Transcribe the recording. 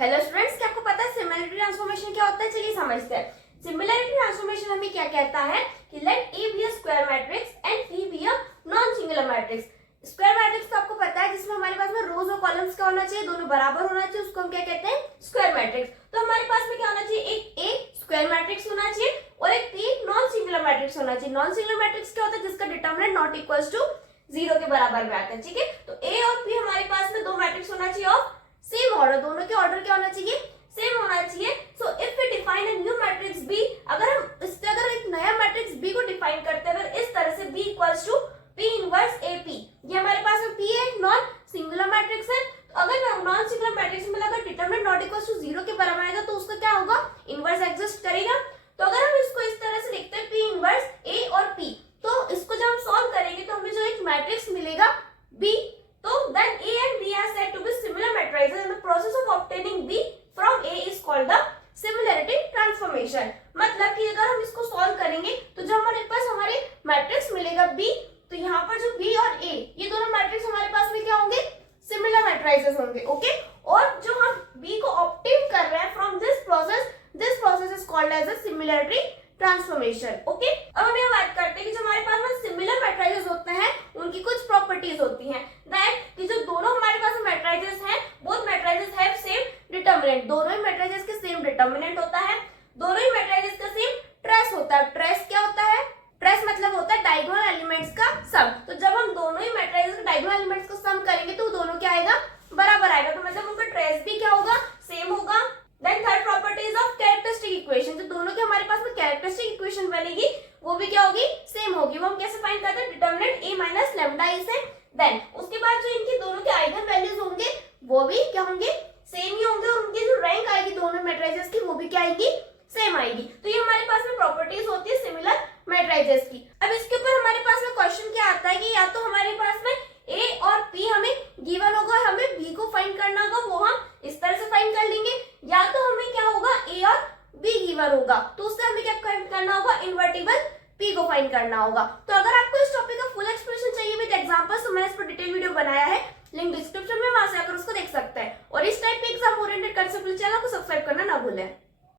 Hello students, क्या आपको पता है सिमिलरिटी ट्रांसफॉर्मेशन क्या होता है? चलिए समझते हैं। सिमिलरिटी ट्रांसफॉर्मेशन हमें क्या कहता है कि let A B a square matrix and B be a non singular matrix. Square matrix तो आपको पता है जिसमें हमारे पास में रोज और कॉलम्स क्या होना चाहिए, दोनों बराबर होना चाहिए, उसको हम क्या कहते हैं? Square matrix. तो हमारे पास में क्या होना चाहिए? एक ए स्क्वायर मैट्रिक्स होना चाहिए और एक बी नॉन सिंगुलर मैट्रिक्स होना चाहिए। नॉन सिंगुलर मैट्रिक्स क्या होता है? जिसका डिटरमिनेंट नॉट इक्वल्स टू 0 के बराबर में आता है। ठीक है, तो ए और बी हमारे पास में दो मैट्रिक्स होना चाहिए और सेम ऑर्डर, दोनों के ऑर्डर क्या होना चाहिए? सेम होना चाहिए। So if we define a new matrix B, अगर एक नया मैट्रिक्स बी को डिफाइन करते हैं अगर इस तरह से B equals to P inverse A P, ये हमारे पास में पी एक नॉन सिंगुलर मैट्रिक्स है। तो अगर नॉन सिंगुलर मैट्रिक्स में अगर डिटरमिनेंट नॉट इक्वल्स टू 0 के बराबर आएगा तो उसका क्या होगा? इनवर्स एग्जिस्ट करेगा। तो अगर हम इसको इस तरह से लिखते हैं पी इनवर्स ए और पी, तो इसको जब हम सॉल्व करेंगे तो हमें जो एक मैट्रिक्स मिलेगा बी, तो then A and B are said to be similar matrices and the process of obtaining B from A is called the similarity transformation। मतलब कि अगर हम इसको सॉल्व करेंगे तो जब हमारे पास हमारे मैट्रिक्स मिलेगा B, तो यहाँ पर जो B और A ये दोनों मैट्रिक्स हमारे पास में क्या होंगे? सिमिलर मैट्रिसेस होंगे। ओके, और जो हम B को ऑब्टेन कर रहे हैं from this process is called as a similarity transformation. Okay, अब हम ये बात करते हैं कि जो हमारे पास में सिमिलर मैट्रिसेस होते हैं उनकी कुछ प्रॉपर्टीज होती हैं। दैट कि जो दोनों हमारे पास मैट्रिसेस हैं, both matrices have same determinant, दोनों ही मैट्रिसेस के सेम डिटरमिनेंट होता है, दोनों ही मैट्रिसेस का सेम ट्रेस होता है। ट्रेस क्या होता है? ट्रेस मतलब होता है डायगोनल एलिमेंट्स का सम। तो जब हम दोनों ही मैट्रिसेस के डायगोनल एलिमेंट्स को सम करेंगे तो दोनों क्या आएगा? बराबर आएगा। तो मतलब उनका ट्रेस भी क्या होगा? सेम होगा। Then third property is of characteristic equation, जो दोनों के हमारे पास में कैरेक्टरिस्टिक इक्वेशन बनेगी वो भी क्या होगी? सेम होगी। वो हम कैसे फाइंड करते हैं? डिटरमिनेंट a माइनस लैम्डा ए से। देन उसके बाद जो इनके दोनों के आइगन वैल्यूज होंगे वो भी क्या होंगे? सेम ही होंगे और उनकी जो रैंक आएगी दोनों मैट्रिसेस की वो भी क्या आएगी? सेम आएगी। तो ये हमारे पास में प्रॉपर्टीज होती है सिमिलर मैट्रिसेस की। अब इसके ऊपर हमारे पास में क्वेश्चन क्या आता है कि या तो हमारे पास में ए और पी हमें गिवन होगा, हमें बी को फाइंड करना होगा, वो हम इस तरह से फाइंड कर लेंगे, या तो हमें क्या होगा? ए और बी गिवन होगा तो उससे हमें क्या करना होगा? इन्वर्टिबल पी को फाइंड करना होगा। तो अगर आपको इस टॉपिक का फुल एक्सप्लेनेशन चाहिए विद एग्जांपल्स तो मैंने इस पर डिटेल वीडियो बनाया है, लिंक डिस्क्रिप्शन में, वहां से आकर उसको देख सकते हैं। और इस टाइप के एग्जाम ओरिएंटेड कंसेप्ट चैनल को सब्सक्राइब करना ना भूलें।